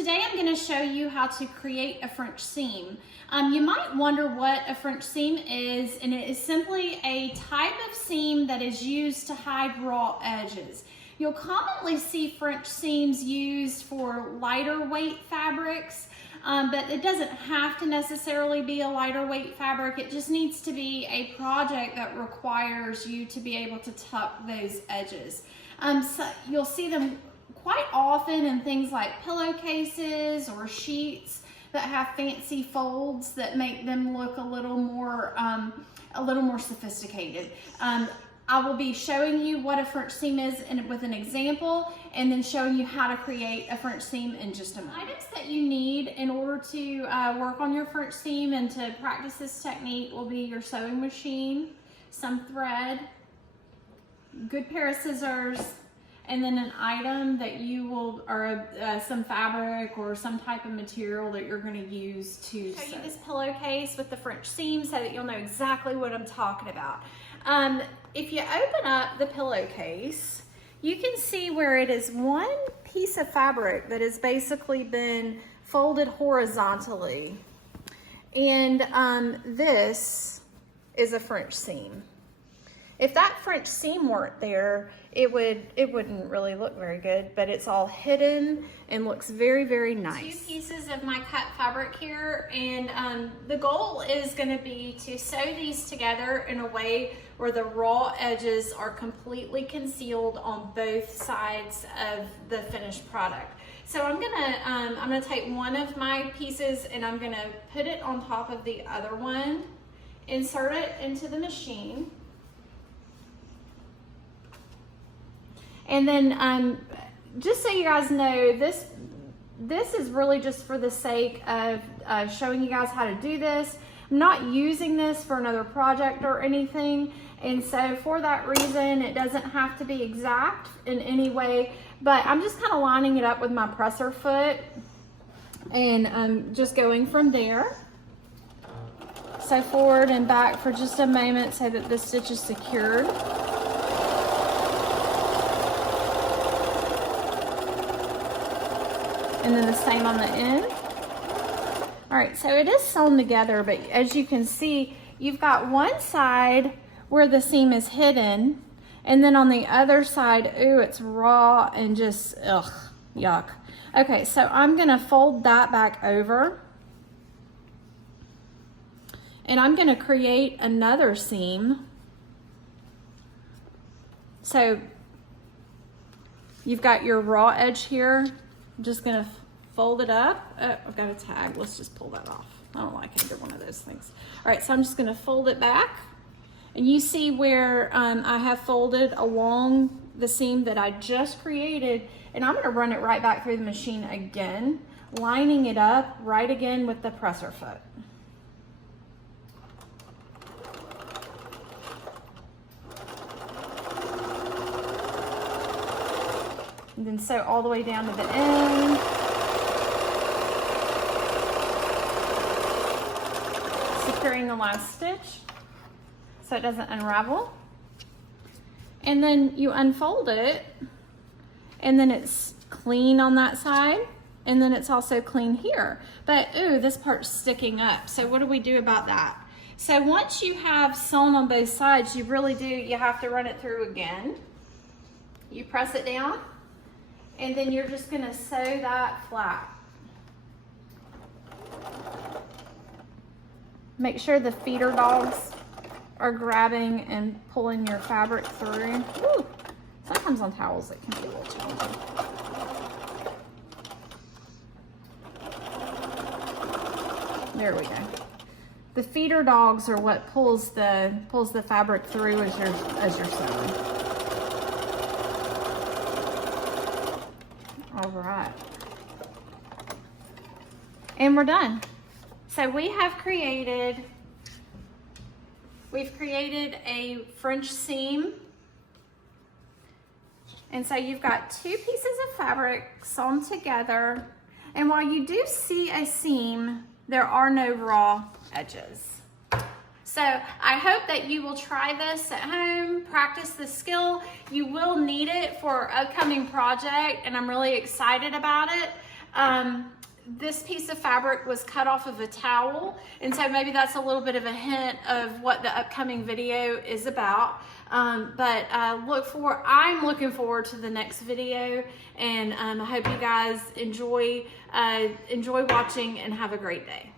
Today I'm going to show you how to create a French seam. You might wonder what a French seam is, and it is simply a type of seam that is used to hide raw edges. You'll commonly see French seams used for lighter weight fabrics, but it doesn't have to necessarily be a lighter weight fabric. It just needs to be a project that requires you to be able to tuck those edges. So you'll see them quite often in things like pillowcases or sheets that have fancy folds that make them look a little more sophisticated. I will be showing you what a French seam is with an example, and then showing you how to create a French seam in just a moment. Items that you need in order to work on your French seam and to practice this technique will be your sewing machine, some thread, good pair of scissors, and then an item that you will, or some fabric or some type of material that you're going to use to show you this pillowcase with the French seam so that you'll know exactly what I'm talking about. If you open up the pillowcase, you can see where it is one piece of fabric that has basically been folded horizontally. And this is a French seam. If that French seam weren't there, it wouldn't really look very good, but it's all hidden and looks very, very nice. Two pieces of my cut fabric here, and the goal is going to be to sew these together in a way where the raw edges are completely concealed on both sides of the finished product. So I'm gonna take one of my pieces and I'm gonna put it on top of the other one, insert it into the machine. And then just so you guys know, this is really just for the sake of showing you guys how to do this. I'm not using this for another project or anything. And so for that reason, it doesn't have to be exact in any way, but I'm just kind of lining it up with my presser foot and I'm just going from there. So forward and back for just a moment so that the stitch is secured. And then the same on the end. All right, so it is sewn together, but as you can see, you've got one side where the seam is hidden, and then on the other side, ooh, it's raw and just, ugh, yuck. Okay, so I'm gonna fold that back over, and I'm gonna create another seam. So you've got your raw edge here. I'm just gonna fold it up. Oh, I've got a tag. Let's just pull that off. I don't like either one of those things. All right, so I'm just gonna fold it back. And you see where I have folded along the seam that I just created, and I'm gonna run it right back through the machine again, lining it up right again with the presser foot. And then sew all the way down to the end. Securing the last stitch so it doesn't unravel. And then you unfold it, and then it's clean on that side, and then it's also clean here. But ooh, this part's sticking up. So what do we do about that? So once you have sewn on both sides, you have to run it through again. You press it down, and then you're just gonna sew that flat. Make sure the feeder dogs are grabbing and pulling your fabric through. Ooh, sometimes on towels it can be a little challenging. There we go. The feeder dogs are what pulls the fabric through as you're sewing. All right. And we're done. So we've created a French seam. And so you've got two pieces of fabric sewn together. And while you do see a seam, there are no raw edges. So I hope that you will try this at home, practice the skill. You will need it for an upcoming project, and I'm really excited about it. This piece of fabric was cut off of a towel, and so maybe that's a little bit of a hint of what the upcoming video is about. I'm looking forward to the next video, and I hope you guys enjoy watching and have a great day.